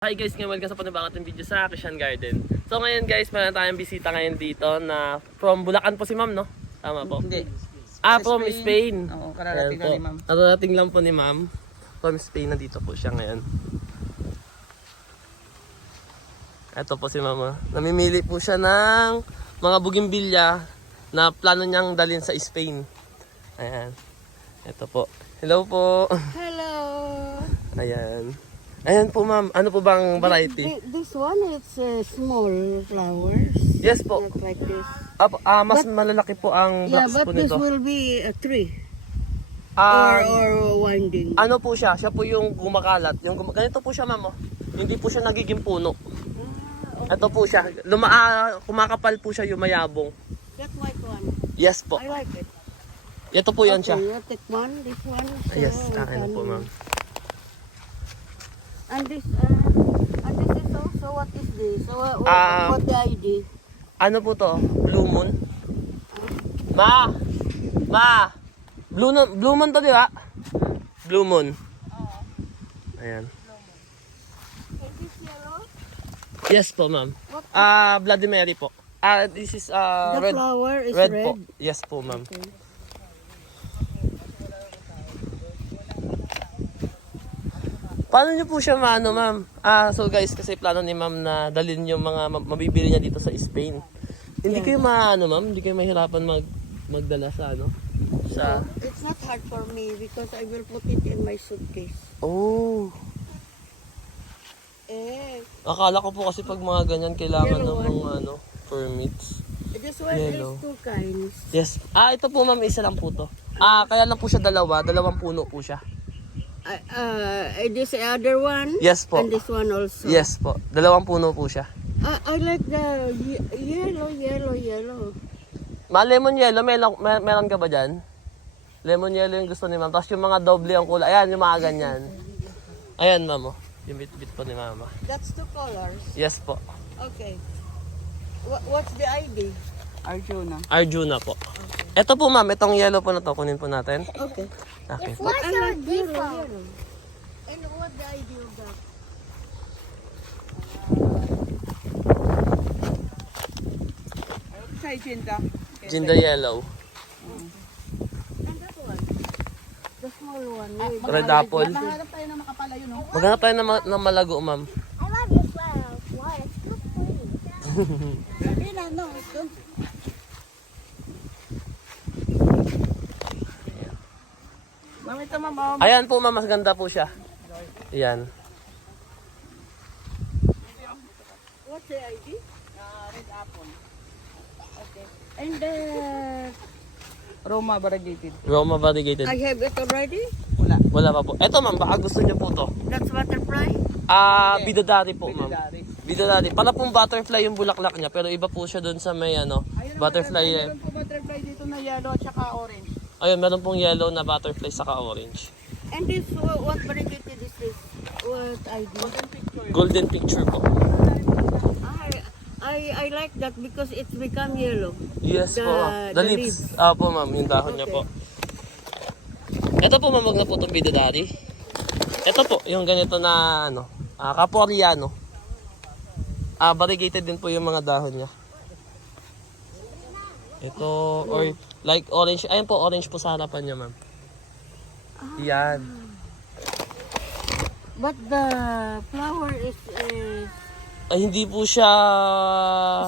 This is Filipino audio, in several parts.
Hi guys, ngayon welcome sa panibakatang video sa Christian Garden. So ngayon guys, meron tayong bisita ngayon dito na from Bulacan po si ma'am, no? Tama po? Hindi. Ah, from Spain. Oo, kararating Ayan po. ni ma'am. Kararating lang po ni ma'am. From Spain, nandito po siya ngayon. Ito po si mama. Namimili po siya ng mga bugimbilya na plano niyang dalhin sa Spain. Ayan. Ito po. Hello po. Hello. Ayan. Ayan po ma'am. Ano po bang variety? Th- This one it's uh, small flowers. Yes po. Not like this. Apo, ah, mas malalaki po ang Yeah, blocks but po this nito. will be a tree Ah, or, or winding. ano po siya? Siya po yung gumakalat. Yung gum- ganito po siya, ma'am. Oh. Hindi po siya nagiging puno. Ito po siya. Luma ah, kumakapal po siya yung mayabong. That white one. Yes po. I like it. Ito po yan siya. Okay, you take one, this one. so Yes, we can- po, ma'am. And this, uh, and this is also, what is this? So, uh, what, Ah, what the ID? Ano po to? Blue moon? Ma! Ma! Blue, no- blue moon to, di ba? Blue moon. Ayan. Is this yellow? Yes po, ma'am. Ah, Bloody Mary po. Ah, this is ah, red. the flower is Red, red. po. Yes po, ma'am. Okay. Paano niyo po siya maano, ma'am? Ah, so guys, kasi plano ni ma'am na dalhin yung mga ma- mabibili niya dito sa Spain. Hindi Yeah. kayo maano, ma'am? Hindi kayo mahirapan mag magdala sa ano? Sa It's not hard for me because I will put it in my suitcase. Oh. Eh, Akala ko po kasi pag mga ganyan kailangan Yellow ng mga ano, permits. this one Yellow. is two kinds. Yes. Ah, ito po ma'am, isa lang po to. Ah, kaya lang po siya dalawa, dalawang puno po siya. Uh, uh, this other one Yes po. and this one also. Yes po. Dalawang puno po siya. I, I like the ye- yellow, yellow, yellow. Ma, lemon yellow, may, may, meron ka ba dyan? Lemon yellow yung gusto ni ma'am. Tapos yung mga doble ang kulay. Ayan, yung mga ganyan. Ayan, ma'am. oh. Yung bit-bit po ni mama. That's two colors. Yes po. Okay. What, what's the ID? Arjuna. Arjuna po. Ito po, ma'am. Itong yellow po na to. Kunin po natin. Okay. Okay. But I like yellow, yellow. And what the ID of that? Sa Jinda. Ginger yellow. And that one? The small one. Red apple. Nahanap tayo ng makapalayo, no? Maghanap tayo ng, ma- ng malago, ma'am. I love your flower. Why? It's so pretty. Sabi na, no, don't. Mami, ito ma'am. oh. Ayan po, ma'am. Mas ganda po siya. Ayan. What's the ID? Ah, red apple. And the... Roma variegated. Roma variegated. I have it already? Wala. Wala pa po. Ito, ma'am. Baka gusto niyo po to. That's butterfly? Ah, bidodari po, ma'am. Bidodari. Bidodari. Para pong butterfly yung bulaklak niya. Pero iba po siya doon sa may ano. Butterfly. eh. Meron po butterfly dito na yellow at saka orange. Ayun, meron pong yellow na butterfly saka orange. And this, uh, what variegated is this? What ID? Golden picture po. I, I, I like that because it's become yellow. Yes The- po, ma'am. The, the leaves. Ah po, ma'am. Yung dahon niya po. Ito po, ma'am. Wag na po itong bidodari. Ito po, yung ganito na, ano, ah, kaporiano. Ah, variegated din po yung mga dahon niya. Ito, or like orange. Ayun po, orange po sa harapan niya, ma'am. Yan. But the flower is uh, Ay, hindi po siya...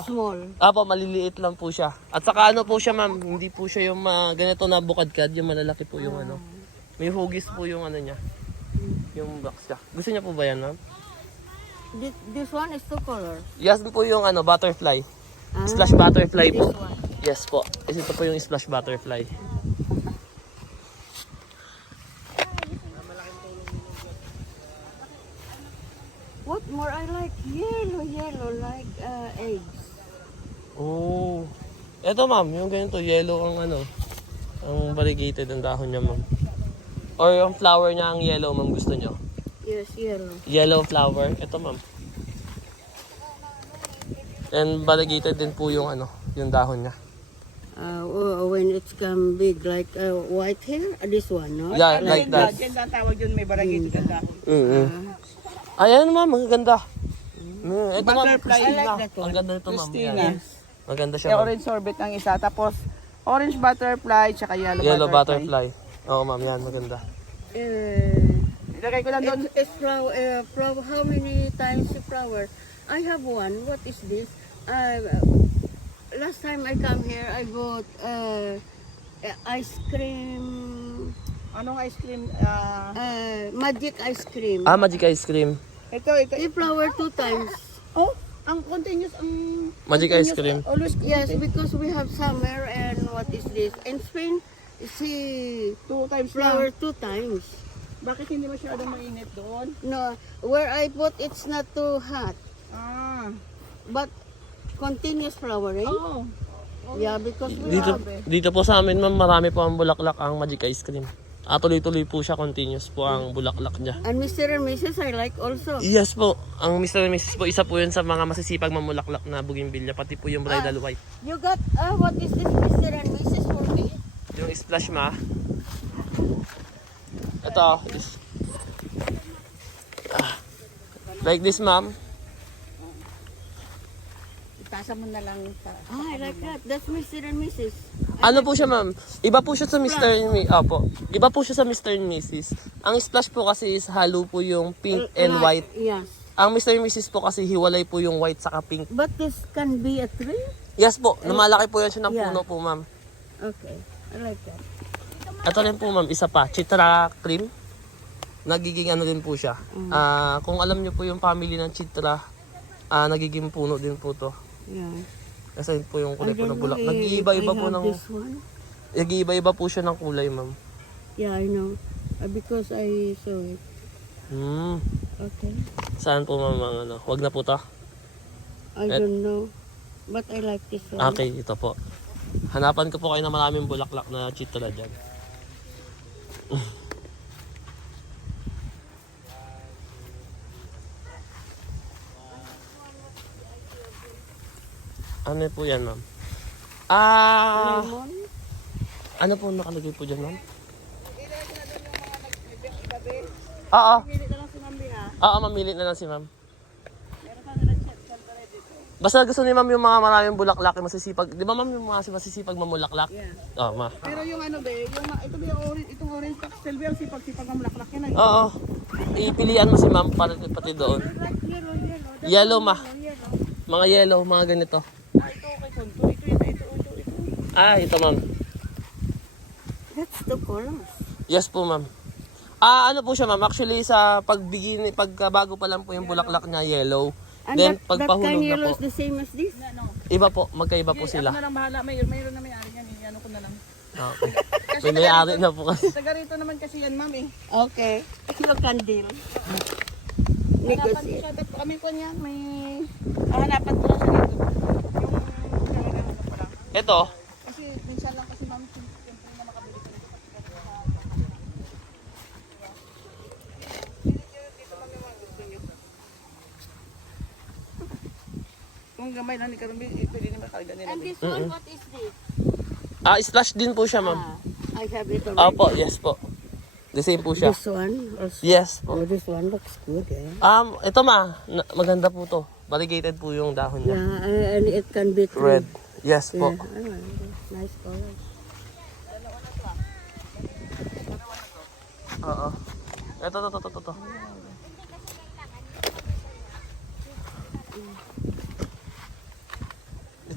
small. Apo, maliliit lang po siya. At saka ano po siya, ma'am, hindi po siya yung ma- ganito na bukadkad, yung malalaki po yung ano. May hugis po yung ano niya. Yung box niya. Gusto niya po ba yan, ma'am? This, this one is two colors. Yes po yung ano, butterfly. Ah, Splash butterfly this po. one. Yes po. Ito po yung splash butterfly. What more I like? Yellow, yellow, like uh, eggs. Oh. Ito, ma'am, yung ganito, yellow ang ano, ang variegated ang dahon niya, ma'am. Or yung flower niya ang yellow, ma'am, gusto niyo? Yes, yellow. Yellow flower. Ito, ma'am. And variegated din po yung ano, yung dahon niya. Uh, when it's come big, like uh, white hair, uh, this one, no? Yeah, like that. Jinda, Jinda ang tawag yun. May variegated ang dahon. Mm-mm. Ah, Ayan ma'am, ang ganda. Mm, ito ma'am, Butterfly. Christina. I like that one. Ang ganda nito ma'am. Christina. Yan. Maganda siya Yung ma'am. orange sorbet ang isa. Tapos, orange butterfly, tsaka yellow, Yellow butterfly. butterfly. Oo ma'am, yan, maganda. Uh, Ilagay ko lang doon. it's, it's flower, uh, flower. How many times the flower? I have one. What is this? Uh, last time I come here, I bought uh, uh, ice cream, Anong ice cream? ah, uh, magic ice cream. Ah, magic ice cream. ito, ito. The flower two times. Oh, ang continuous, ang... Magic ice cream. Always Yes, because we have summer and what is this? In Spain, see two times flower lang. two times. Bakit hindi masyadong mainit doon? No, where I bought it's not too hot, Ah. but continuous flowering. Oh. Yeah, because we Dito, have dito po sa amin ma'am, marami po ang bulaklak ang magic ice cream. Ah, tuloy-tuloy po siya, continuous po ang bulaklak niya. and Mr. and Mrs. I like also. Yes po, ang Mr. and Mrs. po, isa po yun sa mga masisipag mamulaklak na bougainvillea, pati po yung bridal white. You got uh, what is this, Mr. and Mrs. for me? Yung splash ma. Ito. is- Ah. Like this ma'am. Itasa mo na lang. sa- Ah, I like that. That's Mr. and Mrs. Ano po siya ma'am? Iba po siya sa Mr. and Mi- Opo. Iba po siya sa Mr. and Mrs. Ang splash po kasi is halo po yung pink and white. Yes. Ang Mr. and Mrs. po kasi hiwalay po yung white saka pink. But this can be a tree? Yes po, lumalaki po yan siya ng Yeah. puno po ma'am. Okay. I like that. Ito rin po ma'am, isa pa, chitra cream. Nagiging ano din po siya. Ah, kung alam niyo po yung family ng chitra, ah nagiging puno din po to. Yeah. Kasi po yung kulay po ng bulak. Nag-iiba-iba po ng nag-iiba-iba po siya ng kulay, ma'am. Yeah, I know. Uh, because I saw it. Hmm. Okay. Saan po ma'am ang ano? Wag na po to. I Et- don't know. But I like this one. Okay, ito po. Hanapan ko po kayo ng maraming bulaklak na chitra dyan. ano po yan, ma'am? Ah, Lemon? ano po nakalagay po dyan, ma'am? Oo. Pili na lang si Mami ha. Oo, mamili na lang si ma'am. Basta gusto ni ma'am yung mga maraming bulaklak, yung masisipag. Di ba ma'am yung mga masisipag mamulaklak? Yeah. Oo, ma. Pero yung ano be, yung ma- ito be yung orange, itong orange be, ang sipag-sipag ang mulaklak yan ay. Oo. Ipilian mo si ma'am para pati doon. Yellow, yellow. Yellow, ma. yellow. Mga yellow, mga ganito. Ah, ito okay ito. Ito, ito, ito, ito, ito, ito. Ah, ito ma'am. That's the colors. Yes po ma'am. Ah, ano po siya ma'am? Actually sa pagbigin, pagkabago pa lang po yung bulaklak niya yellow. And Then that, that pagpahulog kind na yellow po. is the same as this? Ano? Iba po, magkaiba po Ako sila. na lang bahala. May, mayroon na may-ari yan. eh. Ano ko na lang. Ah, Okay. May may-ari na po kasi. Taga rito naman kasi yan, ma'am eh. Okay. You can deal. Hanapan ko Negotiate. siya. Tapos kami ko niya, may... Ah, hanapan ko lang siya dito. Yung. Ito, Kasi minsan lang kasi ma'am, siyempre na makabili ko. Kung gamay lang ni Karumbi, eh, pwede ni makarga nila. And this one, what is this? ah, splash din po siya ma'am. Ah, I have it already. Opo, yes po. The same po siya. This one also. Yes po. Oh, this one looks good, eh? Um, ito ma, na- maganda po to. Variegated po yung dahon niya. Yeah, and it can be tree. Red. Yes po. Yeah, like it. nice color. Oo. Ito, ito, ito, ito, ito.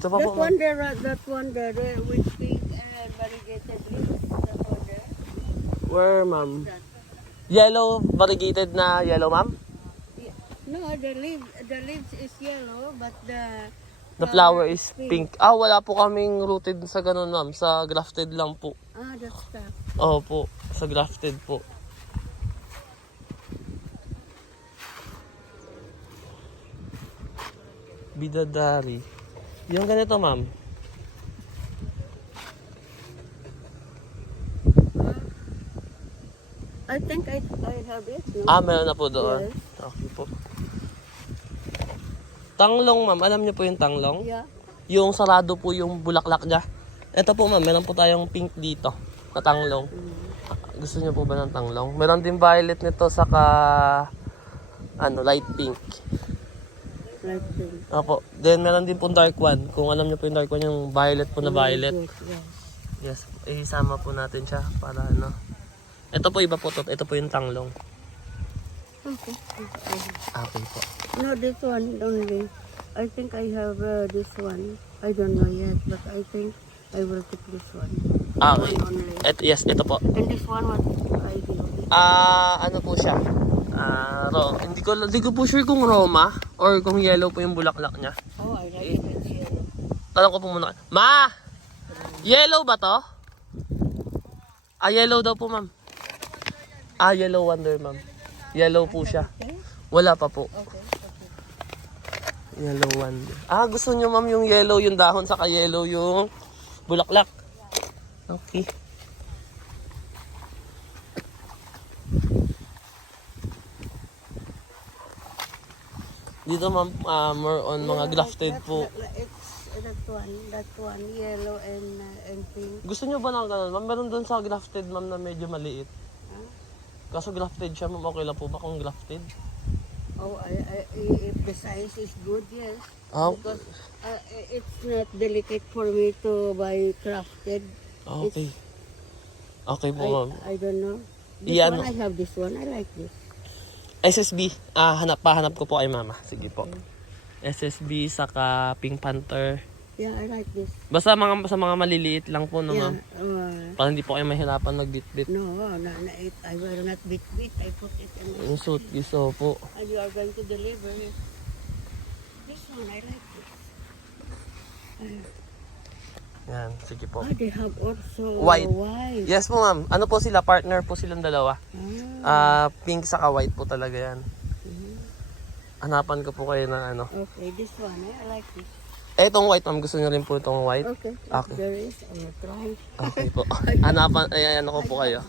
Ito pa po, That ma'am. one there, uh, that one there, uh, with pink and variegated leaves. That one there. Where, ma'am? Yellow, variegated na yellow, ma'am? Yeah. No, the leaf, the leaves is yellow, but the The flower is pink. Ah, wala po kaming rooted sa ganun, ma'am. Sa grafted lang po. ah, that's tough. Oo po, sa grafted po. Bidadari. Yung ganito, ma'am. I think I, I have it. No? Ah, meron na po doon. Yes. Okay po. Tanglong, ma'am. Alam niyo po yung tanglong? Yeah. Yung sarado po yung bulaklak niya. Ito po, ma'am. Meron po tayong pink dito. Na tanglong. Gusto niyo po ba ng tanglong? Meron din violet nito, saka ano, light pink. Pink. Opo. Then, meron din po dark one. Kung alam niyo po yung dark one, yung violet po na violet. Yes, yes. Isama po natin siya para ano. Ito po iba po to. Ito po yung tanglong. Okay. Okay po. No, this one only. I think I have uh, this one. I don't know yet, but I think I will keep this one. Ah, One okay. only. Et, yes, ito po. And this one, what I do? Ah, ano po siya? Ah, ro, hindi ko hindi ko po sure kung Roma or kung yellow po yung bulaklak niya. Oh, I like it. Yellow. Tanong ko po muna. Ma! Yellow ba to? Ah, yellow daw po, ma'am. Ah, yellow wonder, ma'am. Yellow po siya. Wala pa po. Yellow wonder. Ah, gusto niyo, ma'am, yung yellow yung dahon, saka yellow yung bulaklak. Okay. Dito, ma'am, ah, more on mga grafted That- po. that- It's that one, that one, yellow and uh, and pink. Gusto nyo ba ng ganun? Ma'am, meron doon sa grafted, ma'am, na medyo maliit. Kaso grafted siya, ma'am. Okay lang po ba kung grafted? Oh, I, I, if the size is good, yes. Ah, Because uh, it's not delicate for me to buy crafted. okay. Okay po, I, ma'am. I don't know. This Iyan, one, I have this one. I like this. SSB. Ah, hanap, pahanap ko po kay mama. Sige po. SSB, saka Pink Panther. Yeah, I like this. Basta mga, sa mga maliliit lang po, no, yeah. ma'am? Uh, Para hindi po kayo mahirapan mag-bit-bit. no, na, na, it, I will not beat. I put it in this. Yung suit, iso po. And you are going to deliver it. This one, I like this. Yan, sige po. Oh, they have also White. white. Yes po, ma'am. Ano po sila? Partner po silang dalawa. Ah, Ah, pink saka white po talaga yan. Hanapan ko po kayo ng ano. okay, this one, eh, I like this. Eh, itong white, ma'am. Gusto nyo rin po itong white? Okay, if Okay. there is, I will try. Okay po. Hanapan, ay, ano ko po kayo.